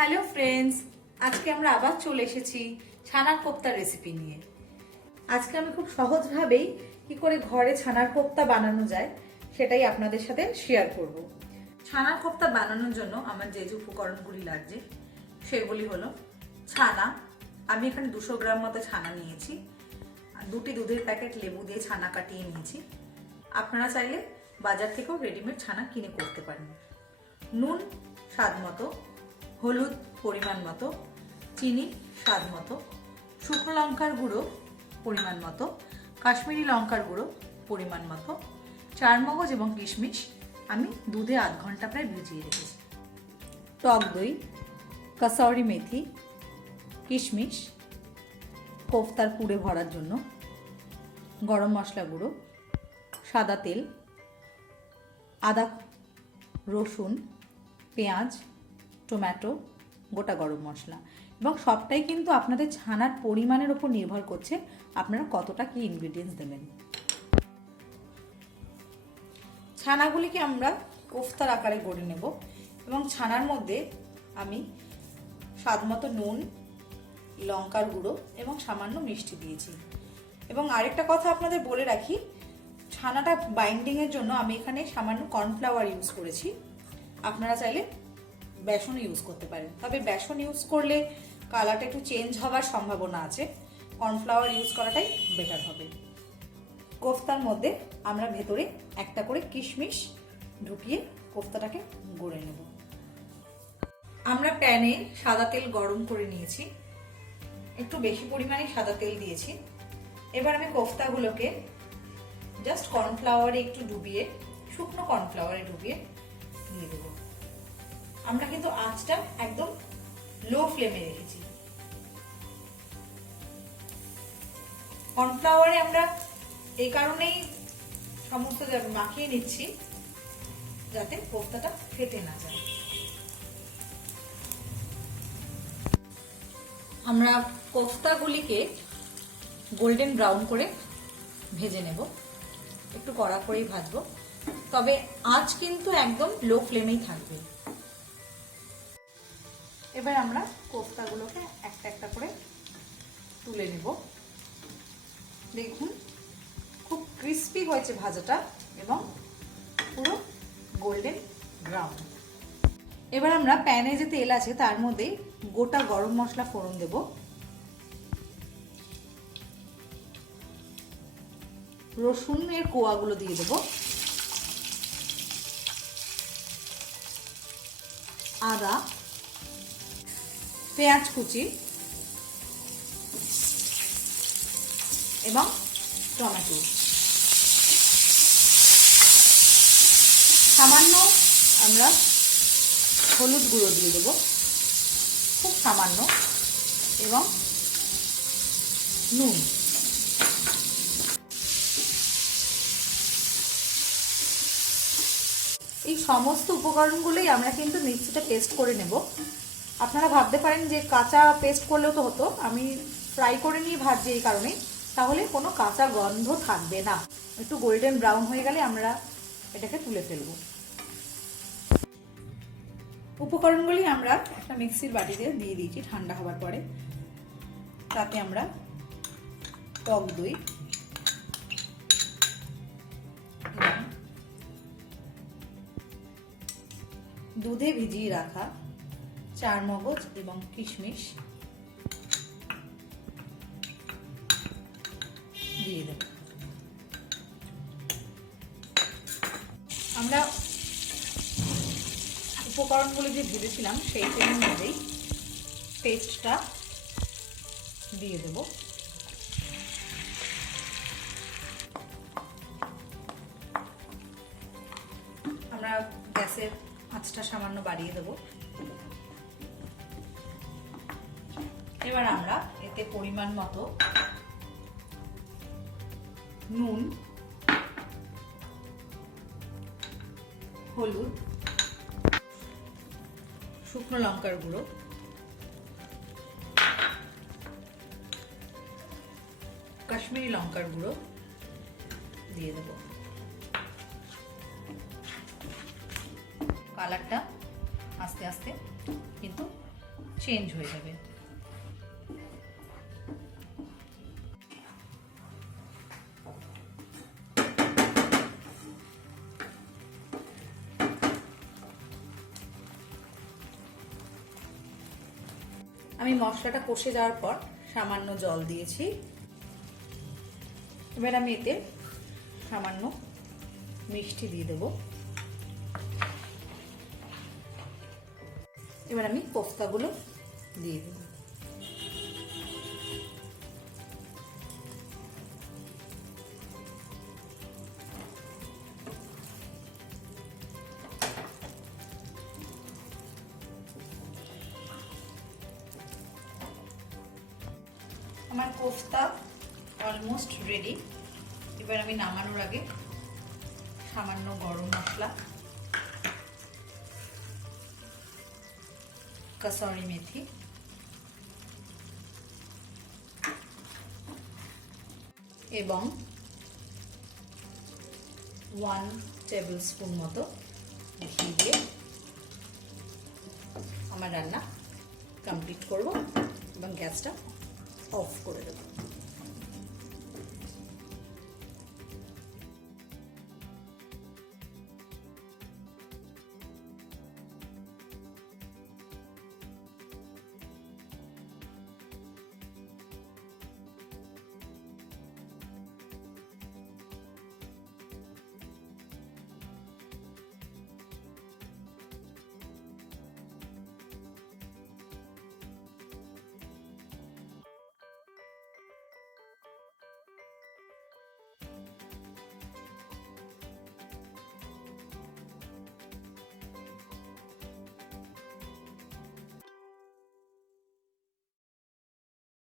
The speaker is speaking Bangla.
হ্যালো ফ্রেন্ডস, আজকে আমরা আবার চলে এসেছি ছানার কোফতার রেসিপি নিয়ে। আজকে আমি খুব সহজভাবেই কি করে ঘরে ছানার কোফতা বানানো যায় সেটাই আপনাদের সাথে শেয়ার করব। ছানার কোফতা বানানোর জন্য আমার যে যে উপকরণগুলি লাগছে সেগুলি হলো ছানা। আমি এখানে 200 গ্রাম মতো ছানা নিয়েছি, দুটি দুধের প্যাকেট লেবু দিয়ে ছানা কাটিয়ে নিয়েছি। আপনারা চাইলে বাজার থেকেও রেডিমেড ছানা কিনে করতে পারেন। নুন স্বাদ মতো, হলুদ পরিমাণ মতো, চিনি স্বাদ মতো, শুকনো লঙ্কার গুঁড়ো পরিমাণ মতো, কাশ্মীরি লঙ্কার গুঁড়ো পরিমাণ মতো, চারমগজ এবং কিশমিশ আমি দুধে আধ ঘন্টা প্রায় ভিজিয়ে রেখেছি, টক দই, কাসৌরি মেথি, কিশমিশ কোফতার পুরে ভরার জন্য, গরম মশলা গুঁড়ো, সাদা তেল, আদা, রসুন, পেঁয়াজ, টমেটো, গোটা গরম মশলা। এবং সবটাই কিন্তু আপনাদের ছানার পরিমাণের উপর নির্ভর করছে আপনারা কতটা কি ইনগ্রেডিয়েন্টস দেবেন। ছানাগুলিকে আমরা কোফতার আকারে গড়ে নেব এবং ছানার মধ্যে আমি স্বাদমতো নুন, লঙ্কার গুঁড়ো এবং সামান্য মিষ্টি দিয়েছি। এবং আরেকটা কথা আপনাদের বলে রাখি, ছানাটা বাইন্ডিংয়ের জন্য আমি এখানে সামান্য কর্নফ্লাওয়ার ইউজ করেছি। আপনারা চাইলে বেসন ইউজ করতে পারেন, তবে বেসন ইউজ করলে কালারটা একটু চেঞ্জ হওয়ার সম্ভাবনা আছে। কর্নফ্লাওয়ার ইউজ করাটাই বেটার হবে। কোফতার মধ্যে আমরা ভেতরে একটা করে কিশমিশ ঢুকিয়ে কোফতাটাকে গড়ে নেব। আমরা প্যানে সাদা তেল গরম করে নিয়েছি, একটু বেশি পরিমাণে সাদা তেল দিয়েছি। এবার আমি কোফতাগুলোকে জাস্ট কর্নফ্লাওয়ারে একটু ডুবিয়ে, শুকনো কর্নফ্লাওয়ারে ডুবিয়ে দিয়ে দেবো। আমরা কিন্তু আঁচটা একদম লো ফ্লেমে রেখেছি। কর্নফ্লাওয়ারে আমরা এই কারণেই সমস্ত মাখিয়ে নিচ্ছি যাতে কোফতাটা ফেটে না যায়। আমরা কোফতাগুলিকে গোল্ডেন ব্রাউন করে ভেজে নেব, একটু কড়া করেই ভাজবো, তবে আঁচ কিন্তু একদম লো ফ্লেমেই থাকবে। এবার আমরা কোফতাগুলোকে একটা একটা করে তুলে নেব। দেখুন খুব ক্রিস্পি হয়েছে ভাজাটা এবং পুরো গোল্ডেন ব্রাউন। এবার আমরা প্যানে যে তেল আছে তার মধ্যে গোটা গরম মশলা ফোড়ন দেব। রসুনের কোয়াগুলো দিয়ে দেব, আদা, পেঁয়াজ কুচি এবং টমেটো। সামান্য আমরা হলুদ গুঁড়ো দিয়ে দেব, খুব সামান্য, এবং নুন। এই সমস্ত উপকরণগুলোই আমরা কিন্তু মিক্সিতে পেস্ট করে নেব। আপনারা ভাবতে পারেন যে কাঁচা পেস্ট করলেও তো হতো, আমি ফ্রাই করে নিয়ে ভাজছি এই কারণে, তাহলে কোনো কাঁচা গন্ধ থাকবে না। একটু গোল্ডেন ব্রাউন হয়ে গেলে আমরা এটাকে তুলে ফেলবো। উপকরণগুলি আমরা একটা মিক্সির বাটিতে দিয়ে দিয়েছি ঠান্ডা হওয়ার পরে। তাতে আমরা টক দই, দুধে ভিজিয়ে রাখা চারমগজ এবং কিশমিশ দিয়ে দেব। আমরা উপকরণগুলি যে ভেজেছিলাম সেই তেলের মধ্যেই পেস্টটা দিয়ে দেব। আমরা গ্যাসের আঁচটা সামান্য বাড়িয়ে দেব। এবার আমরা এতে পরিমাণ মতো নুন, হলুদ, শুকনো লঙ্কার গুঁড়ো, কাশ্মীরি লঙ্কার গুঁড়ো দিয়ে দেব। কালারটা আস্তে আস্তে কিন্তু চেঞ্জ হয়ে যাবে। আমি মশলাটা কষে যাওয়ার পর সামান্য জল দিয়েছি। এবার আমি এতে সামান্য মিষ্টি দিয়ে দেব। এবার আমি কোফতাগুলো দিয়ে দেব। আমার কোফতা অলমোস্ট রেডি। এবার আমি নামানোর আগে সামান্য গরম মশলা, কসুরি মেথি এবং 1 টেবিল স্পুন মতো ঘি দিয়ে আমার রান্না কমপ্লিট করব এবং গ্যাসটা অফ করে দেব।